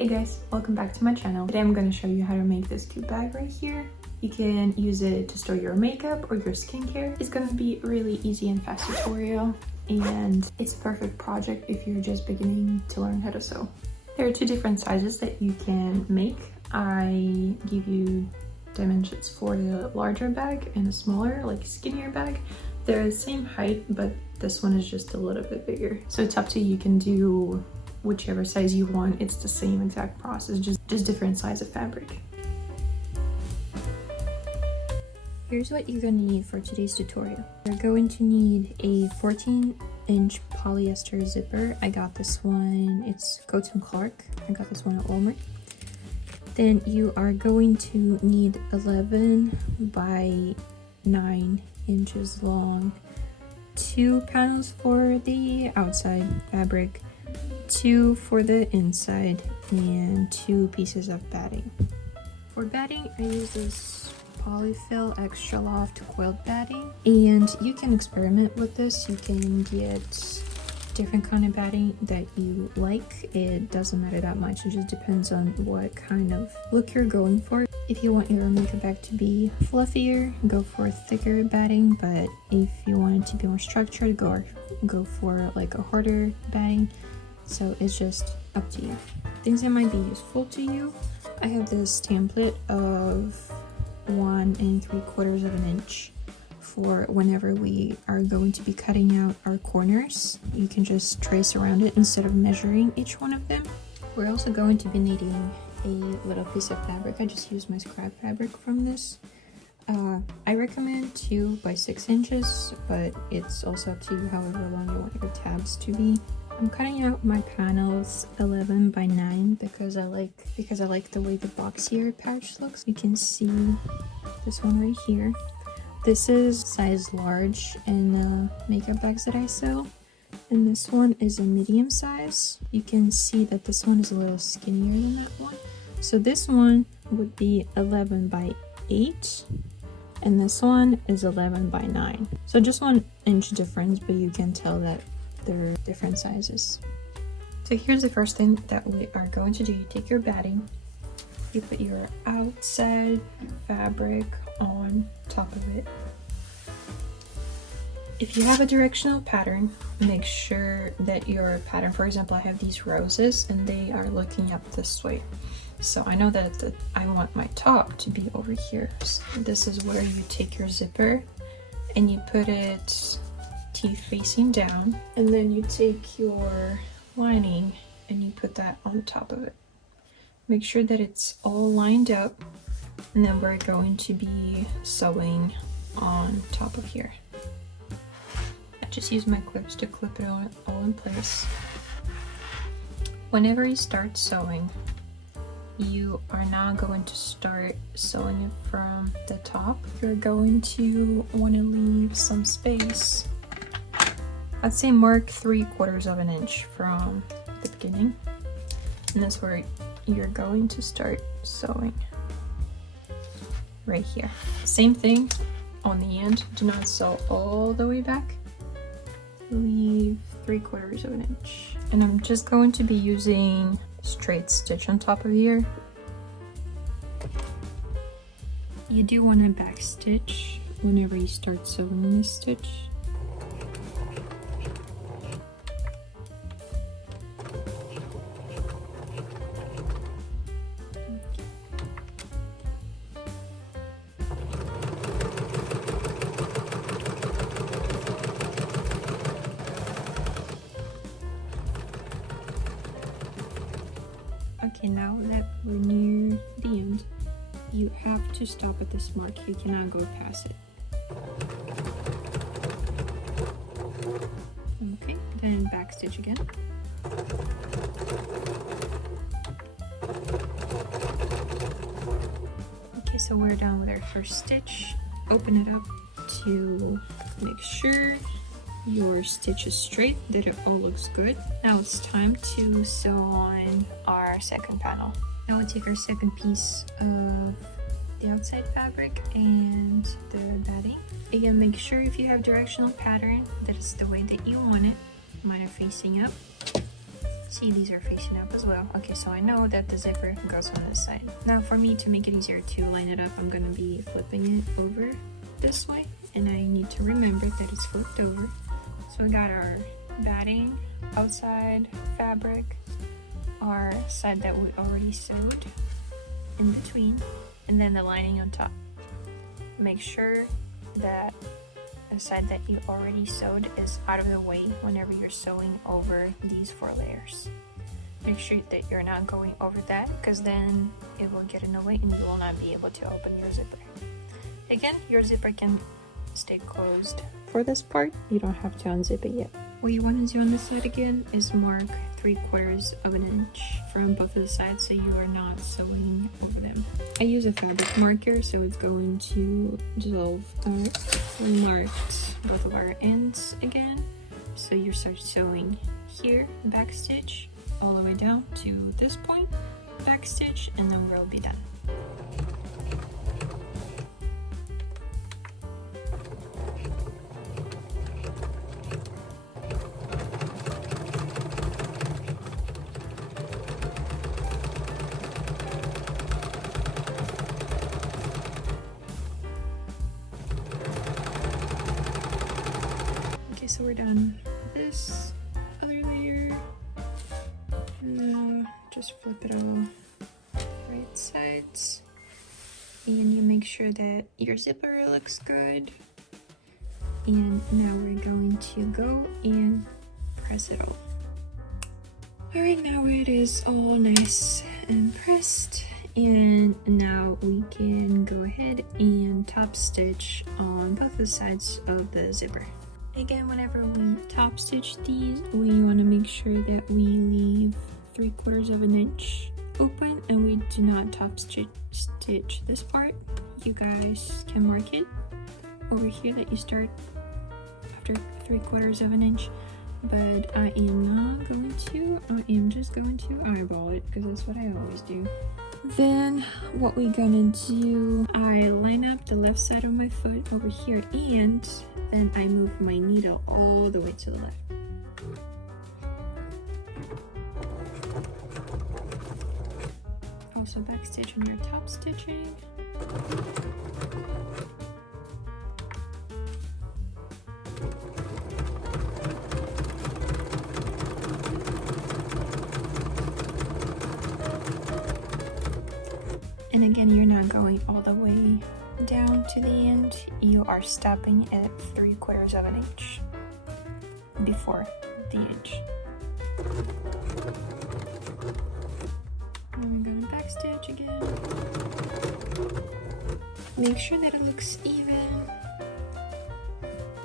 Hey guys, welcome back to my channel. Today I'm going to show you how to make this cute bag right here. You can use it to store your makeup or your skincare. It's going to be a really easy and fast tutorial, and it's a perfect project if you're just beginning to learn how to sew. There are two different sizes that you can make. I give you dimensions for the larger bag and a smaller, like skinnier bag. They're the same height, but this one is just a little bit bigger. So it's up to you. You can do whichever size you want. It's the same exact process, just different size of fabric. Here's what you're gonna need for today's tutorial. You're going to need a 14-inch polyester zipper. I got this one, it's Coats & Clark. I got this one at Walmart. Then you are going to need 11 by 9 inches long, 2 panels for the outside fabric, 2 for the inside, and 2 pieces of batting. For batting, I use this Polyfill Extra Loft quilt batting, and you can experiment with this. You can get different kind of batting that you like. It doesn't matter that much. It just depends on what kind of look you're going for. If you want your makeup bag to be fluffier, go for thicker batting, but if you want it to be more structured, go for like a harder batting. So it's just up to you. Things that might be useful to you. I have this template of 1 3/4 inch for whenever we are going to be cutting out our corners. You can just trace around it instead of measuring each one of them. We're also going to be needing a little piece of fabric. I just used my scrap fabric from this. I recommend 2 by 6 inches, but it's also up to you however long you want your tabs to be. I'm cutting out my panels 11 by 9 because I like the way the boxier pouch looks. You can see this one right here. This is size large in makeup bags that I sell, and this one is a medium size. You can see that this one is a little skinnier than that one. So this one would be 11 by 8, and this one is 11 by 9. So just 1 inch difference, but you can tell that they're different sizes. So here's the first thing that we are going to do. You take your batting, you put your outside fabric on top of it. If you have a directional pattern, make sure that your pattern, for example, I have these roses and they are looking up this way. So I know that I want my top to be over here. So this is where you take your zipper and you put it teeth facing down, and then you take your lining and you put that on top of it. Make sure that it's all lined up, and then we're going to be sewing on top of here. I just use my clips to clip it all in place. Whenever you start sewing, you are now going to start sewing it from the top. You're going to want to leave some space. I'd say mark 3/4 inch from the beginning, and that's where you're going to start sewing right here. Same thing on the end. Do not sew all the way back. Leave 3/4 inch, and I'm just going to be using straight stitch on top of here. You do want to back stitch whenever you start sewing this stitch. Okay, now that we're near the end, you have to stop at this mark. You cannot go past it. Okay, then back stitch again. Okay, so we're done with our first stitch. Open it up to make sure your stitch is straight, that it all looks good. Now it's time to sew on our second panel. Now we'll take our second piece of the outside fabric and the batting. Again, make sure if you have directional pattern that it's the way that you want it. Mine are facing up. See, these are facing up as well. Okay, so I know that the zipper goes on this side. Now for me to make it easier to line it up, I'm gonna be flipping it over this way, and I need to remember that it's flipped over. So we got our batting, outside fabric, our side that we already sewed in between, and then the lining on top. Make sure that the side that you already sewed is out of the way whenever you're sewing over these 4 layers. Make sure that you're not going over that, because then it will get in the way and you will not be able to open your zipper. Again, your zipper can stay closed. For this part, you don't have to unzip it yet. What you want to do on this side again is mark 3/4 of an inch from both of the sides so you are not sewing over them. I use a fabric marker, so it's going to dissolve. We marked both of our ends again, so you start sewing here, back stitch, all the way down to this point, back stitch, and then we'll be done. So we're done with this other layer. Now just flip it all right sides, and you make sure that your zipper looks good. And now we're going to go and press it all. All right, now it is all nice and pressed, and now we can go ahead and top stitch on both the sides of the zipper. Again, whenever we top stitch these, we want to make sure that we leave 3/4 of an inch open, and we do not top stitch this part. You guys can mark it over here that you start after 3/4 of an inch, but I am not going to. I am just going to eyeball it because that's what I always do. Then what we're gonna do, I line up the left side of my foot over here, and then I move my needle all the way to the left. Also back stitch on your top stitching. And again, you're not going all the way down to the end. You are stopping at 3/4 of an inch before the edge. And we're gonna back stitch again. Make sure that it looks even.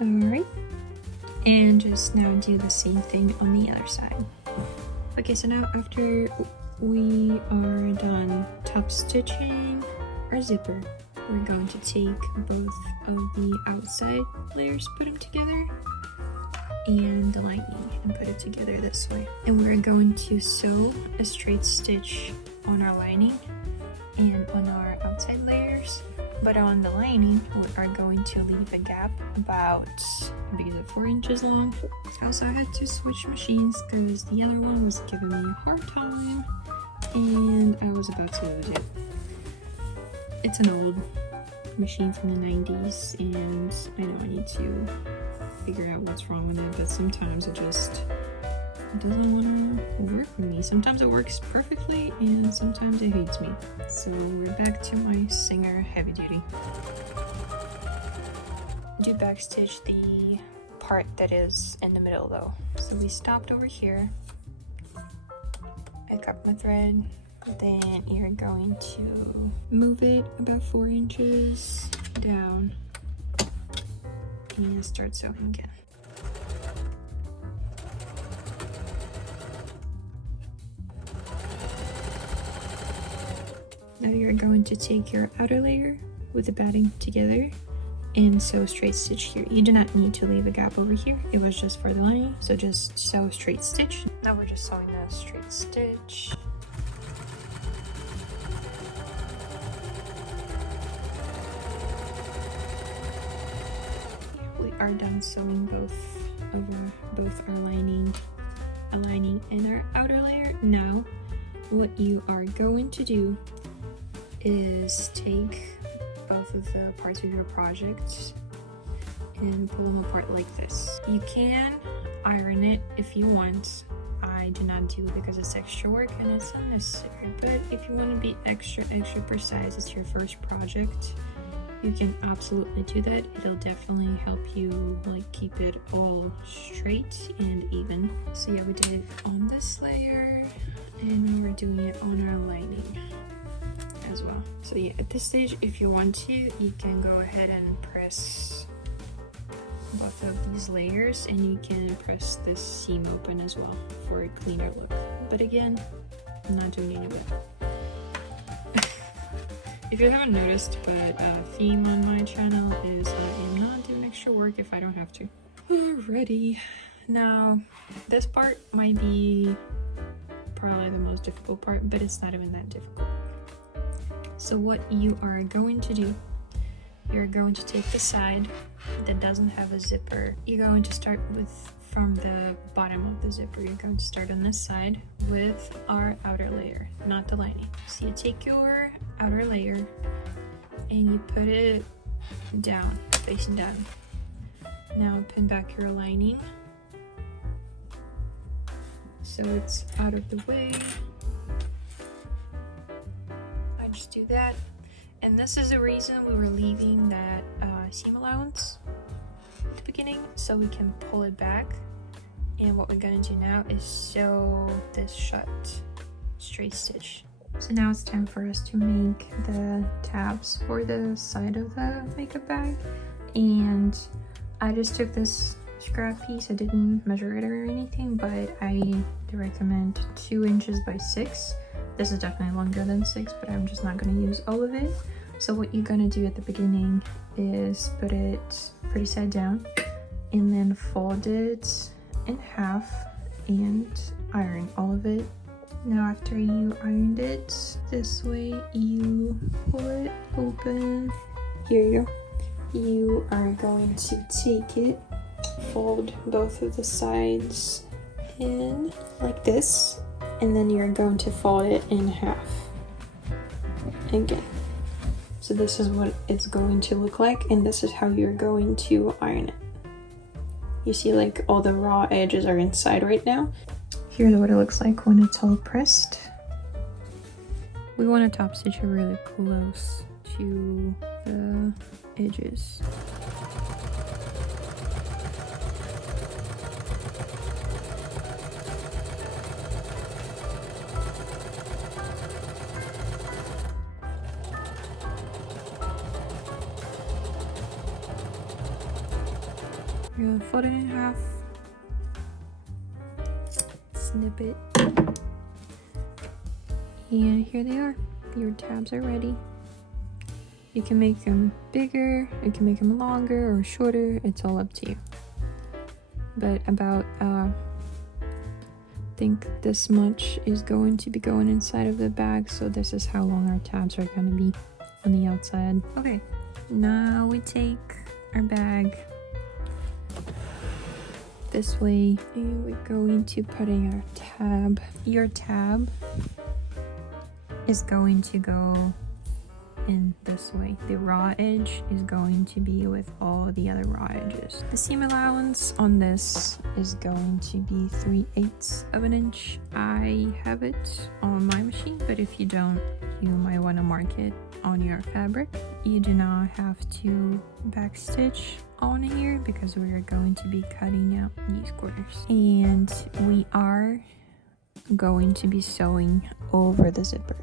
Alright. And just now do the same thing on the other side. Okay, so now after we are done top stitching our zipper, we're going to take both of the outside layers, put them together, and the lining, and put it together this way. And we're going to sew a straight stitch on our lining and on our outside layers, but on the lining we are going to leave a gap about maybe 4 inches long. Also, I had to switch machines because the other one was giving me a hard time and I was about to lose it. It's an old machine from the 90s, and I know I need to figure out what's wrong with it, but sometimes it just doesn't want to work with me. Sometimes it works perfectly and sometimes it hates me. So we're back to my Singer heavy duty. Do backstitch the part that is in the middle though. So we stopped over here. I cut my thread. Then you're going to move it about 4 inches down and start sewing again. Now you're going to take your outer layer with the batting together and sew straight stitch here. You do not need to leave a gap over here. It was just for the lining, so just sew straight stitch. Now we're just sewing a straight stitch. We are done sewing both our lining a lining in our outer layer. Now what you are going to do is take both of the parts of your project and pull them apart like this. You can iron it if you want. I do not do it because it's extra work and it's unnecessary, but if you want to be extra precise, it's your first project, you can absolutely do that. It'll definitely help you like keep it all straight and even. So yeah, we did it on this layer and we're doing it on our lining as well. So yeah, at this stage, if you want to, you can go ahead and press both of these layers, and you can press this seam open as well for a cleaner look. But again, I'm not doing any of it. If you haven't noticed, but a theme on my channel is I am not doing extra work if I don't have to. Alrighty, now this part might be probably the most difficult part, but it's not even that difficult. So what you are going to do, you're going to take the side that doesn't have a zipper. You're going to start from the bottom of the zipper. You're going to start on this side with our outer layer, not the lining. So you take your outer layer and you put it down, facing down. Now pin back your lining so it's out of the way. I just do that. And this is the reason we were leaving that seam allowance at the beginning, so we can pull it back. And what we're gonna do now is sew this shut, straight stitch. So now it's time for us to make the tabs for the side of the makeup bag. And I just took this scrap piece. I didn't measure it or anything, but I do recommend 2 inches by 6. This is definitely longer than 6, but I'm just not going to use all of it. So what you're going to do at the beginning is put it pretty side down and then fold it in half and iron all of it. Now after you ironed it this way, you pull it open. Here you go. You are going to take it, fold both of the sides in like this, and then you're going to fold it in half again. So this is what it's going to look like, and this is how you're going to iron it. You see like all the raw edges are inside right now. Here's what it looks like when it's all pressed. We want to top stitch it really close to the edges. You're gonna fold it in half, snip it, and here they are. Your tabs are ready. You can make them bigger, you can make them longer or shorter, it's all up to you. But about, I think this much is going to be going inside of the bag, so this is how long our tabs are gonna be on the outside. Okay, now we take our bag this way and we're going to put in our tab. Your tab is going to go in this way. The raw edge is going to be with all the other raw edges. The seam allowance on this is going to be 3/8 of an inch. I have it on my machine, but if you don't, you might want to mark it on your fabric. You do not have to backstitch on here because we are going to be cutting out these corners, and we are going to be sewing over the zipper.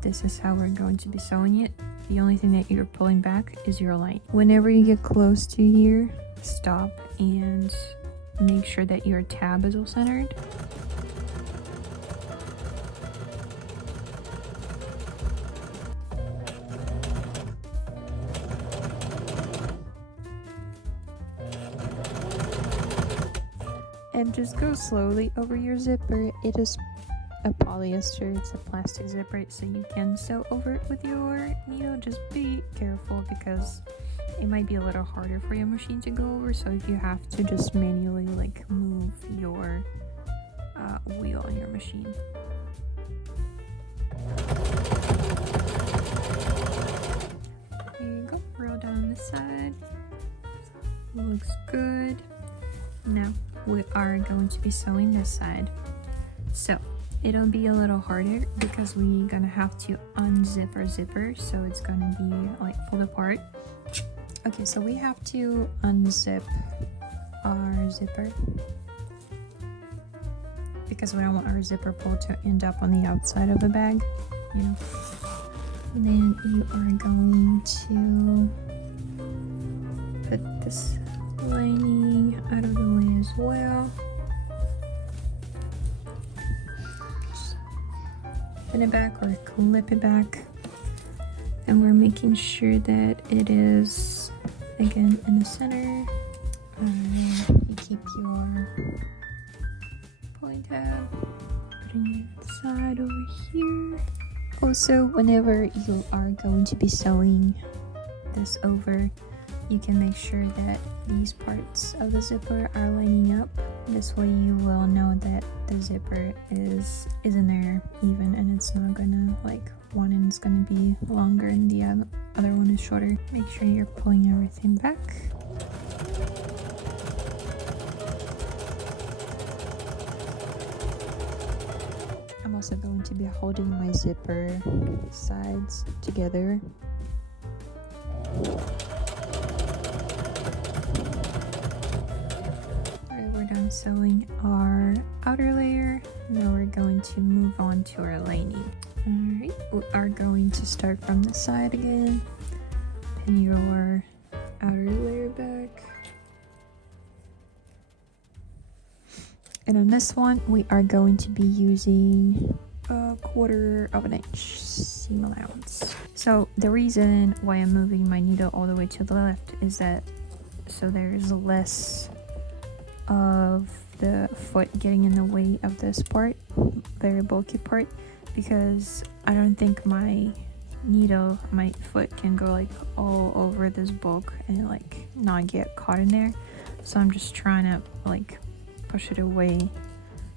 This is how we're going to be sewing it. The only thing that you're pulling back is your line. Whenever you get close to here, stop and make sure that your tab is all centered. And just go slowly over your zipper. It is a polyester, it's a plastic zipper, so you can sew over it with your needle. Just be careful because it might be a little harder for your machine to go over, so if you have to just manually like move your wheel on your machine. There you go, roll down this side. Looks good. Now we are going to be sewing this side. So it'll be a little harder because we're gonna have to unzip our zipper, so it's gonna be like pulled apart. Okay, so we have to unzip our zipper because we don't want our zipper pull to end up on the outside of the bag, you know. And then you are going to put this lining out of the way as well. Pin it back or clip it back, and we're making sure that it is again in the center. You keep your pulling tab, putting it side over here. Also, whenever you are going to be sewing this over, you can make sure that these parts of the zipper are lining up. This way you will know that the zipper is in there even, and it's not gonna like one end's gonna be longer and the other one is shorter. Make sure you're pulling everything back. I'm also going to be holding my zipper sides together. Sewing our outer layer. Now we're going to move on to our lining. Alright, we are going to start from the side again. Pin your outer layer back. And on this one, we are going to be using 1/4 of an inch seam allowance. So the reason why I'm moving my needle all the way to the left is that so there's less of the foot getting in the way of this part, very bulky part, because I don't think my foot can go like all over this bulk and like not get caught in there. So I'm just trying to like push it away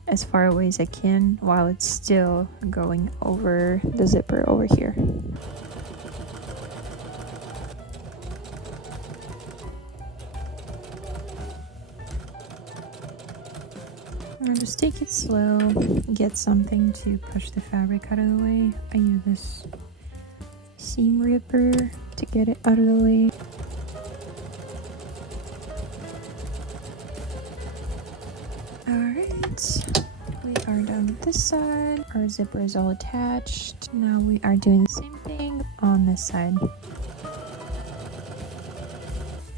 as far away as I can while it's still going over the zipper over here. Just take it slow, get something to push the fabric out of the way. I use this seam ripper to get it out of the way. Alright, we are done with this side. Our zipper is all attached. Now we are doing the same thing on this side.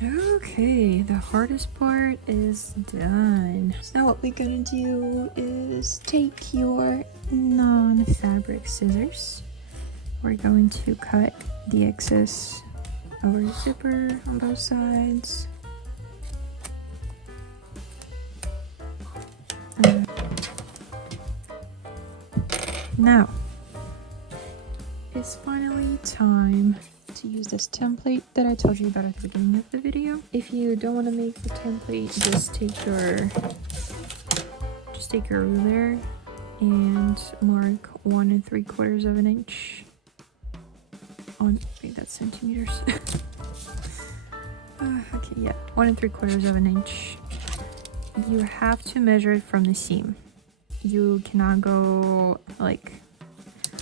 Okay, the hardest part is done. So now what we're gonna do is take your non-fabric scissors. We're going to cut the excess of our zipper on both sides. Now, it's finally time to use this template that I told you about at the beginning of the video. If you don't want to make the template, just take your ruler and mark 1 3/4 of an inch on, wait, that's centimeters. Okay, yeah, 1 3/4 of an inch. You have to measure it from the seam. You cannot go like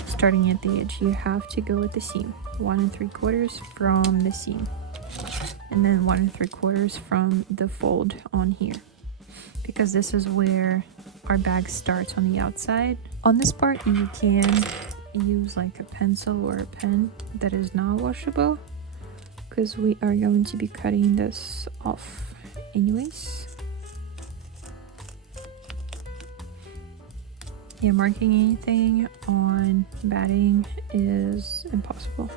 starting at the edge. You have to go with the seam. 1 3/4 from the seam, and then 1 3/4 from the fold on here, because this is where our bag starts on the outside. On this part, you can use like a pencil or a pen that is not washable, because we are going to be cutting this off anyways. Yeah, marking anything on batting is impossible.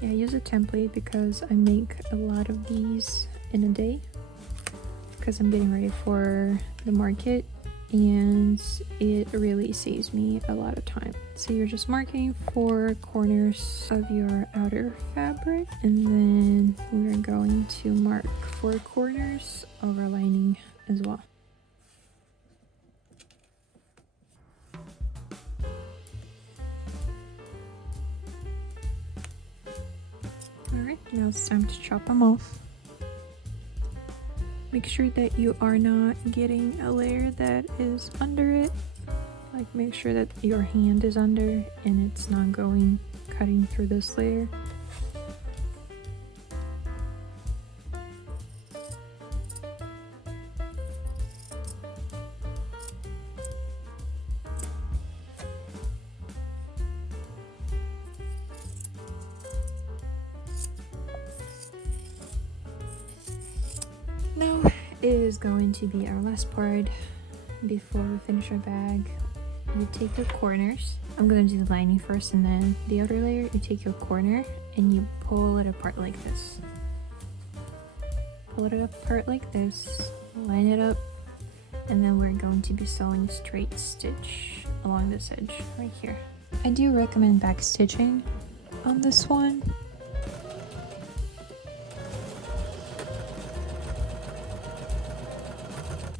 Yeah, I use a template because I make a lot of these in a day, because I'm getting ready for the market and it really saves me a lot of time. So you're just marking 4 corners of your outer fabric, and then we're going to mark 4 corners of our lining as well. Alright, now it's time to chop them off. Make sure that you are not getting a layer that is under it. Like, make sure that your hand is under and it's not cutting through this layer. Now is going to be our last part before we finish our bag. You take your corners. I'm going to do the lining first and then the outer layer. You take your corner and you pull it apart like this. Pull it apart like this, line it up, and then we're going to be sewing a straight stitch along this edge right here. I do recommend back stitching on this one.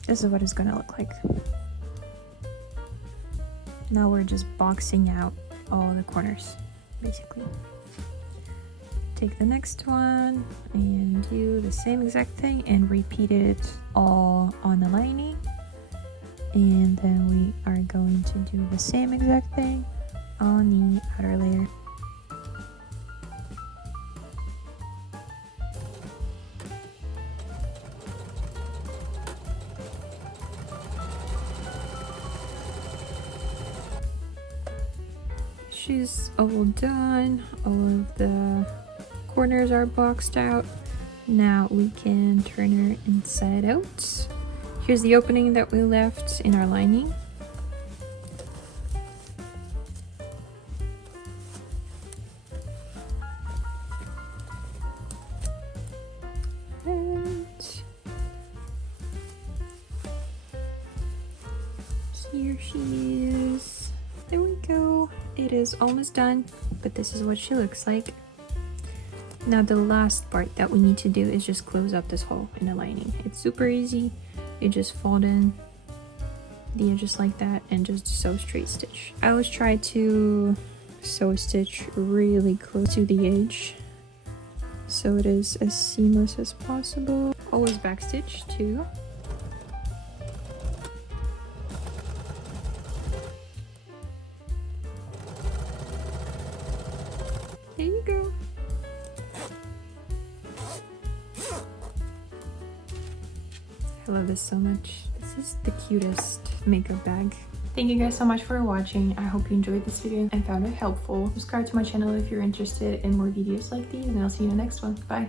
This is what it's gonna look like. Now we're just boxing out all the corners, basically. Take the next one and do the same exact thing and repeat it all on the lining. And then we are going to do the same exact thing on the outer layer. She's all done. All of the corners are boxed out. Now we can turn her inside out. Here's the opening that we left in our lining. And here she is. There we go. It is almost done, but this is what she looks like. Now the last part that we need to do is just close up this hole in the lining. It's super easy. You just fold in the edges like that and just sew straight stitch. I always try to sew stitch really close to the edge so it is as seamless as possible. Always back stitch too. There you go. I love this so much. This is the cutest makeup bag. Thank you guys so much for watching. I hope you enjoyed this video and found it helpful. Subscribe to my channel if you're interested in more videos like these, and I'll see you in the next one. Bye.